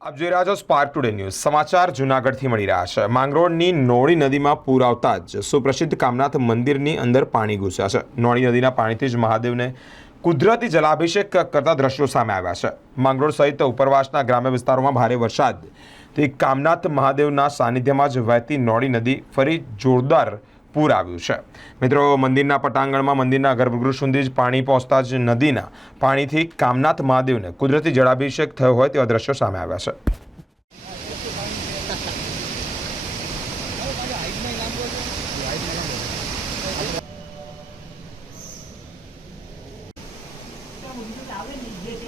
આપ જોઈ રહ્યા છો સ્પાર્ક ટુડે ન્યૂઝ સમાચાર જૂનાગઢથી મળી રહ્યા છે. માંગરોળની નોળી નદીમાં પૂર આવતા જ સુપ્રસિદ્ધ કામનાથ મંદિરની અંદર પાણી ઘૂસ્યા છે. નોળી નદીના પાણીથી જ મહાદેવને કુદરતી જલાભિષેક કરતા દ્રશ્યો સામે આવ્યા છે. માંગરોળ સહિત ઉપરવાસના ગ્રામ્ય વિસ્તારોમાં ભારે વરસાદથી કામનાથ મહાદેવના સાનિધ્યમાં જ વહેતી નોળી નદી ફરી જોરદાર પૂર આવ્યું છે. મિત્રો, મંદિરના પટાંગણમાં મંદિરના ગર્ભગૃહ સુધી જ પાણી પહોંચતા જ નદીના પાણીથી કામનાથ મહાદેવને કુદરતી જળાભિષેક થયો હોય તેવા દ્રશ્યો સામે આવ્યા છે. આવે